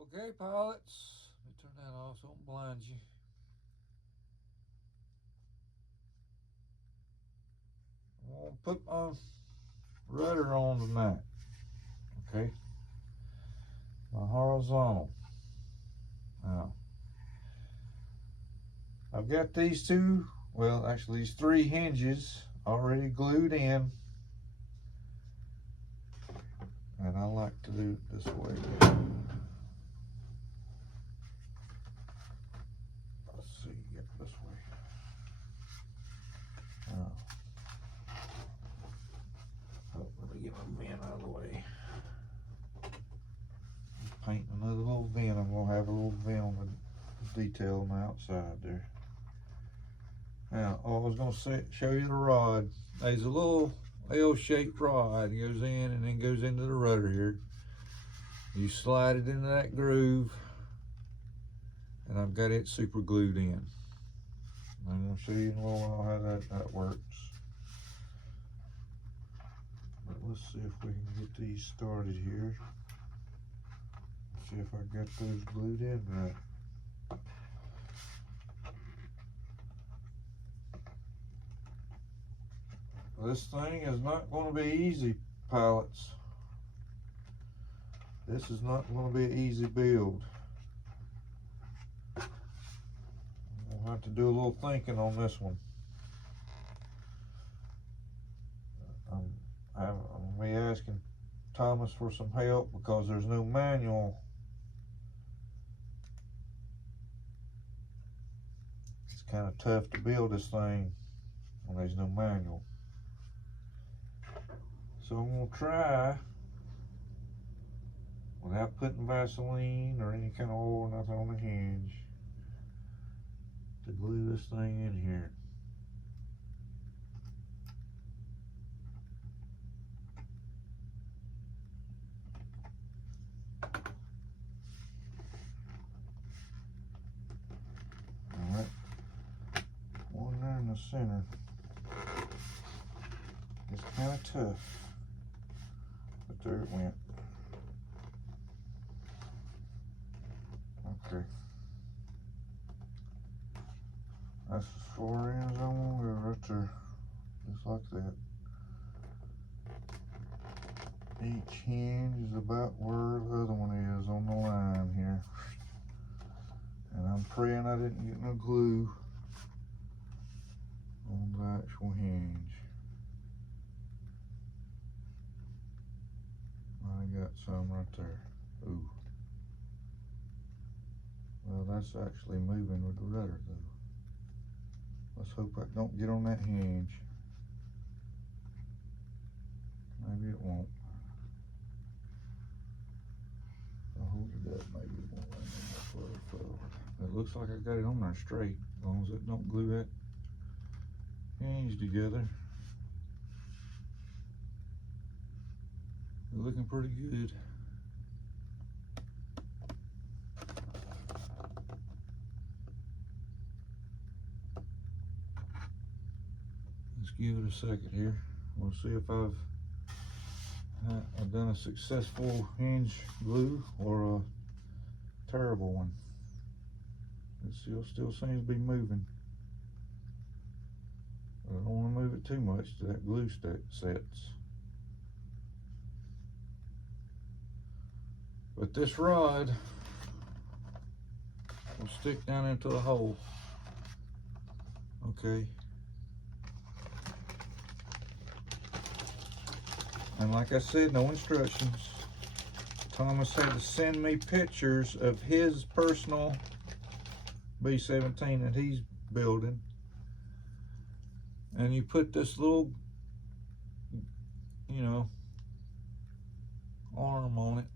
Okay, pilots, let me turn that off so I don't blind you. I'm gonna put my rudder on tonight. Okay, my horizontal. Now, I've got these two, well, actually these three hinges already glued in, and I like to do it this way. Let's see, get this way. Now, let me get my vent out of the way. Painting another little vent. I'm gonna have a little vent on the detail on the outside there. Now, I was gonna show you the rod. There's a little L-shaped rod. It goes in and then goes into the rudder here. You slide it into that groove, and I've got it super glued in. I'm gonna show you in a little while how that works. But let's see if we can get these started here. See if I got those glued in right. This thing is not going to be easy, pilots. This is not going to be an easy build. We'll have to do a little thinking on this one. I'm going to be asking Thomas for some help because there's no manual. It's kind of tough to build this thing when there's no manual. So I'm going to try, without putting Vaseline or any kind of oil or nothing on the hinge, to glue this thing in here. Alright, one there in the center. It's kind of tough. But there it went. Okay. That's as far in as I want to go right there. Just like that. Each hinge is about where the other one is on the line here. And I'm praying I didn't get no glue on the actual hinge. I got some right there. Ooh. Well, that's actually moving with the rudder though. Let's hope I don't get on that hinge. Maybe it won't. I'll hold it up, maybe it won't land on that forward. It looks like I got it on there straight, as long as it don't glue that hinge together. They're looking pretty good. Let's give it a second here. We'll see if I've done a successful hinge glue or a terrible one. It still seems to be moving. But I don't want to move it too much till that glue sets. But this rod will stick down into the hole. Okay. And like I said, no instructions. Thomas had to send me pictures of his personal B-17 that he's building. And you put this little, you know, arm on it,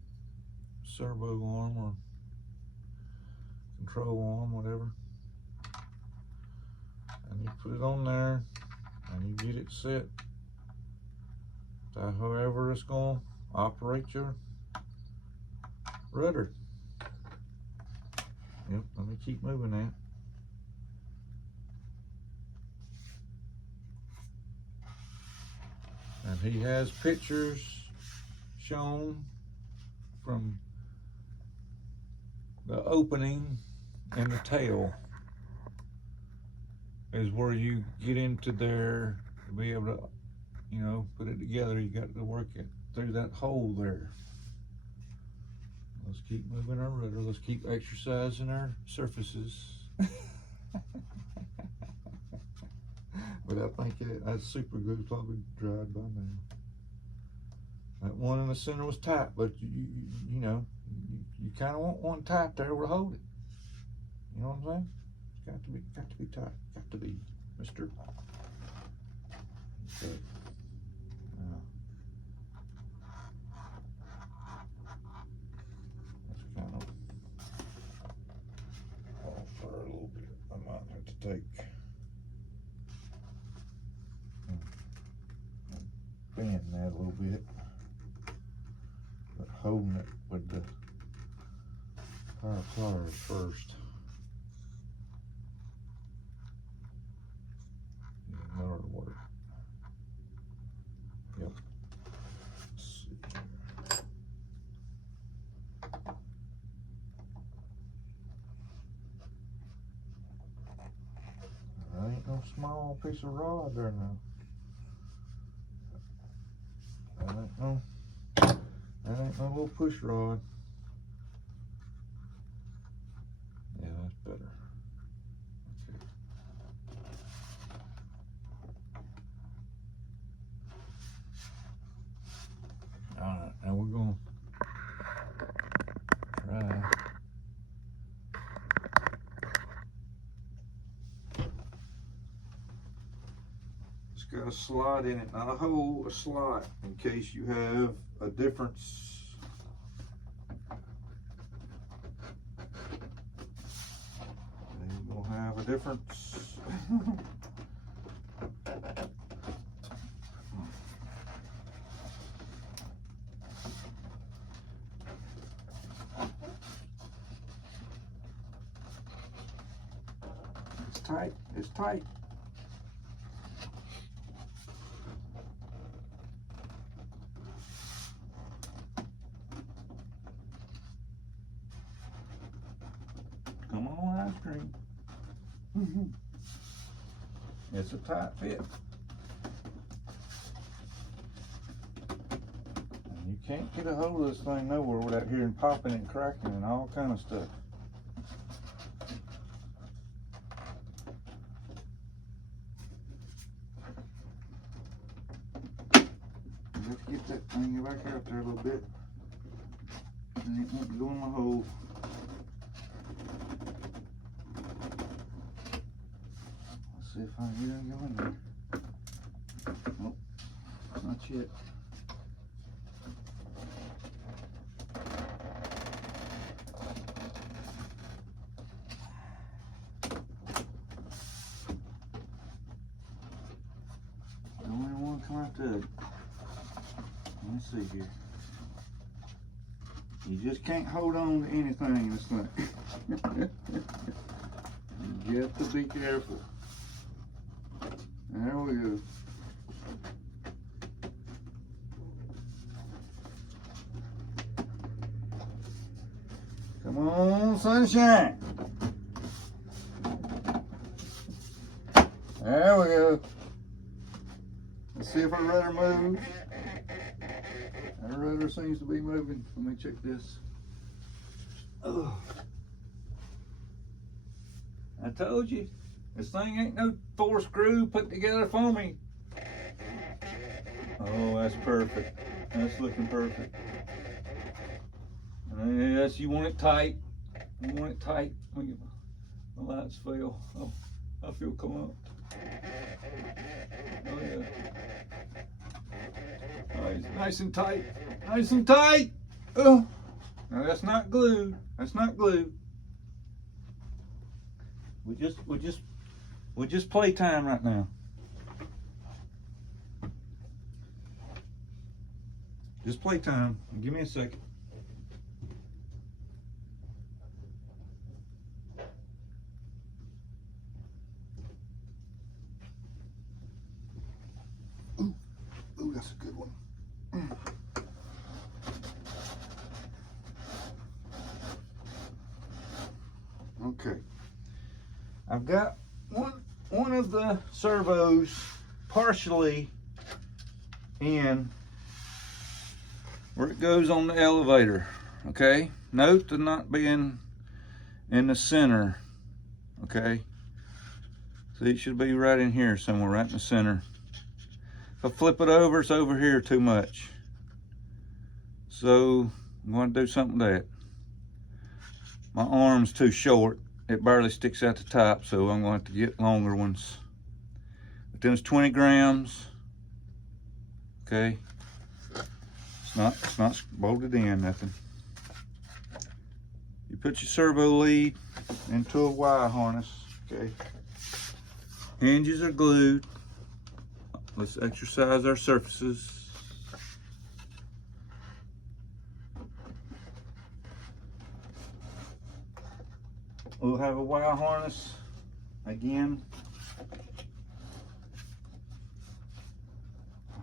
servo arm or control arm, whatever. And you put it on there and you get it set to however it's going to operate your rudder. Yep, let me keep moving that. And he has pictures shown from the opening in the tail is where you get into there to be able to, you know, put it together. You got to work it through that hole there. Let's keep moving our rudder. Let's keep exercising our surfaces. But I think that super glue probably dried by now. That one in the center was tight, but you know, you kind of want one tight there to hold it. You know what I'm saying? It's got to be tight. Got to be, Mister. Okay. That's kind of off for a little bit. I might have to take bend that a little bit, but holding it with the power pliers first. In order to work. Yep. Let's see here. There ain't no small piece of rod there now. That ain't no little push rod. Yeah, that's better. Okay. Alright, now we're gonna try. It's got a slot in it, not a hole, a slot, in case you have a difference. You're gonna have a difference. It's tight, it's tight. Come on, ice cream. It's a tight fit. And you can't get a hold of this thing nowhere without hearing popping and cracking and all kind of stuff. Let's get that thing back out there a little bit. And it won't go in my hole. See if I can get it going there. Nope, not yet. Don't even want to come out there. Let me see here. You just can't hold on to anything in this thing. You have to be careful. There we go. Come on, sunshine. There we go. Let's see if our rudder moves. Our rudder seems to be moving. Let me check this. Oh. I told you. This thing ain't no 4-screw put together for me. Oh, that's perfect. That's looking perfect. Yes, you want it tight. You want it tight. Let me get my lights fail. Oh, I feel come up. Oh yeah. Nice and tight. Nice and tight. Oh. Now that's not glue. That's not glue. We're just playtime right now. Just playtime. Give me a second. Ooh, that's a good one. Okay. I've got one of the servos partially in where it goes on the elevator. Okay. Note to not being in the center. Okay. See, it should be right in here somewhere, right in the center. If I flip it over, it's over here too much. So I'm going to do something with that. My arm's too short. It barely sticks out the top, so I'm going to have to get longer ones. But then it's 20 grams. Okay. It's not bolted in, nothing. You put your servo lead into a wire harness. Okay. Hinges are glued. Let's exercise our surfaces. We'll have a wire harness again.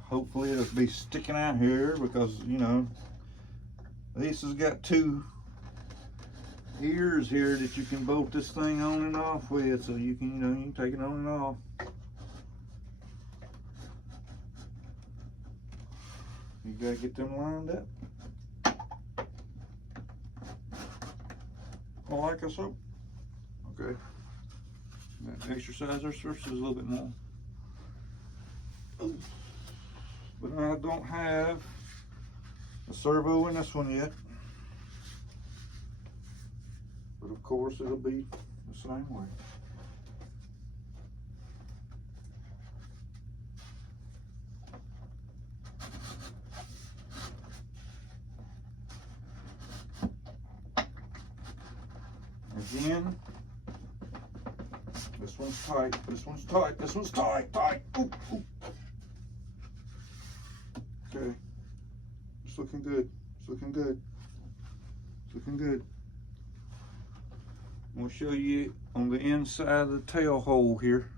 Hopefully it'll be sticking out here because, you know, this has got two ears here that you can bolt this thing on and off with, so you can, you know, you can take it on and off. You gotta get them lined up. Oh, like so. Okay. Gotta exercise our surfaces a little bit more. But I don't have a servo in this one yet. But of course it'll be the same way. Again, this one's tight, this one's tight, this one's tight, tight. Ooh, ooh. Okay, it's looking good, it's looking good, it's looking good. I'm going to show you on the inside of the tail hole here.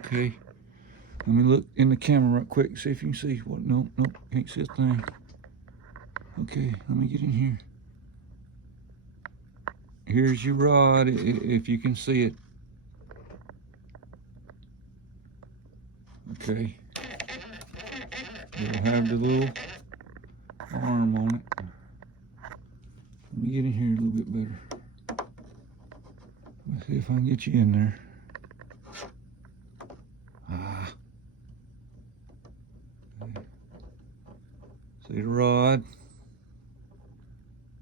Okay. Let me look in the camera right quick, see if you can see what. Nope, can't see a thing. Okay, let me get in here. Here's your rod, if you can see it. Okay. It'll have the little arm on it. Let me get in here a little bit better. Let's see if I can get you in there. See the rod,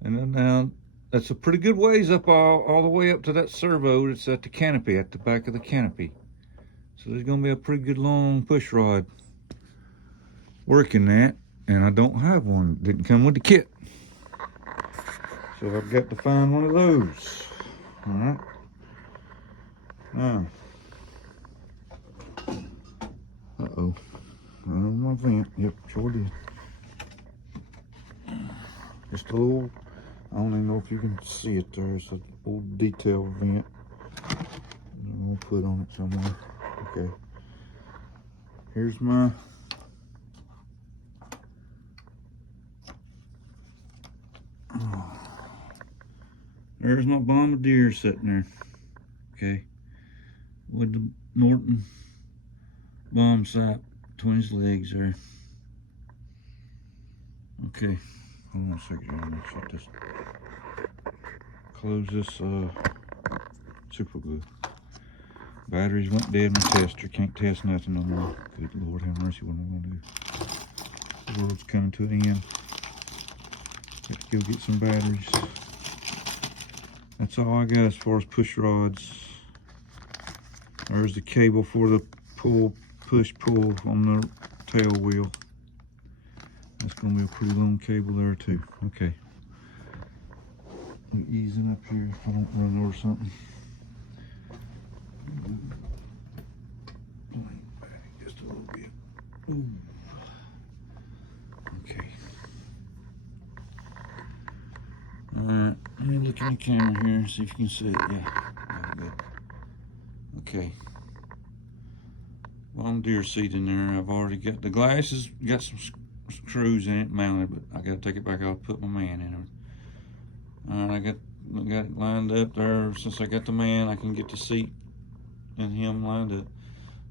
and then now that's a pretty good ways up all the way up to that servo that's at the canopy, at the back of the canopy. So there's going to be a pretty good long push rod working that, and I don't have one. Didn't come with the kit, so I've got to find one of those. All right. Now, uh-oh, right on my vent. Yep, sure did. Just a little, I don't even know if you can see it there. It's a little detail vent. I'm gonna put on it somewhere. Okay. Here's my there's my bombardier sitting there. Okay. With the Norton bomb sight between his legs there. Okay. Hold on a second, I'm gonna shut this. Close this super glue. Batteries went dead in the tester. Can't test nothing no more. Good Lord, have mercy, what am I gonna do? The world's coming to an end. Got to go get some batteries. That's all I got as far as push rods. There's the cable for the push-pull on the tail wheel. That's going to be a pretty long cable there too. Okay. I'm easing up here if I don't run over something. Just a little bit. Ooh. Okay. Alright, let me look in the camera here and see if you can see it. Yeah, good. Okay. deer seat in there. I've already got the glasses, got some screws in it mounted, but I gotta take it back out, put my man in them. Alright, I got it lined up there. Since I got the man, I can get the seat and him lined up.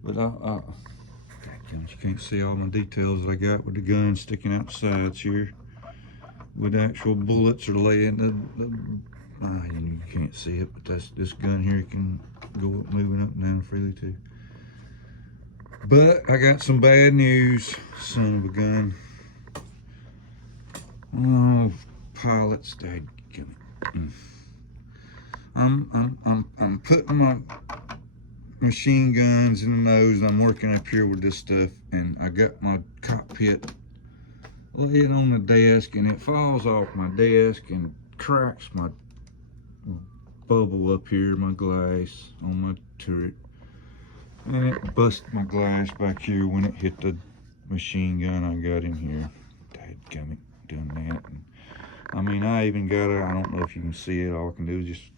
But you can't see all my details that I got with the gun sticking out the sides here. With actual bullets are laying you can't see it, but this gun here can go up, moving up and down freely too. But I got some bad news, son of a gun. Oh, pilots, dadgummit. I'm putting my machine guns in the nose. I'm working up here with this stuff, and I got my cockpit laying on the desk, and it falls off my desk and cracks my bubble up here, my glass on my turret, and it busted my glass back here when it hit the machine gun I got in here. Dadgummit, done that. And, I mean, I even got it. I don't know if you can see it. All I can do is just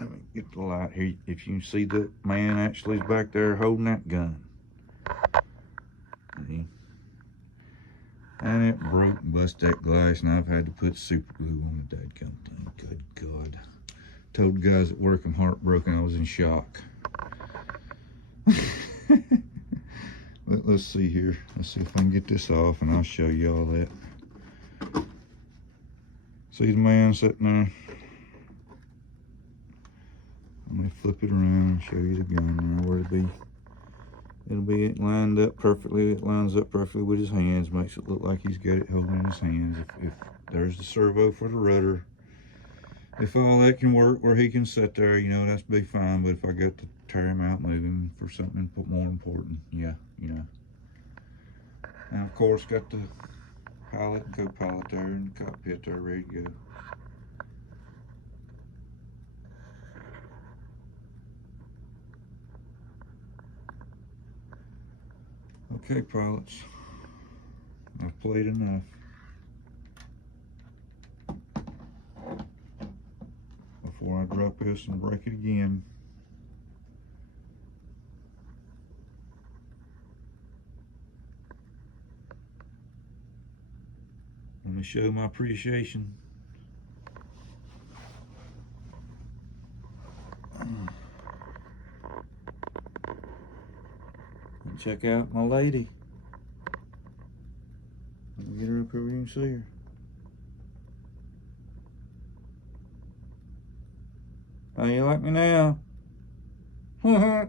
let me get the light here. If you can see the man actually is back there holding that gun. See? And it broke and busted that glass, and I've had to put super glue on the dadgum thing. Good God. Told the guys at work I'm heartbroken. I was in shock. Let's see here. Let's see if I can get this off, and I'll show you all that. See the man sitting there? Let me flip it around and show you the gun now, where it'll be lined up perfectly. It lines up perfectly with his hands, makes it look like he's got it holding in his hands. If there's the servo for the rudder, if all that can work where he can sit there, you know, that's be fine. But if I got to tear him out moving for something more important, yeah, you know. And of course, got the pilot and co-pilot there and the cockpit there ready to go. Okay, pilots, I've played enough. Before I drop this and break it again. Let me show my appreciation. And check out my lady. Let me get her up here where you can see her. How you like me now? I'm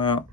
out.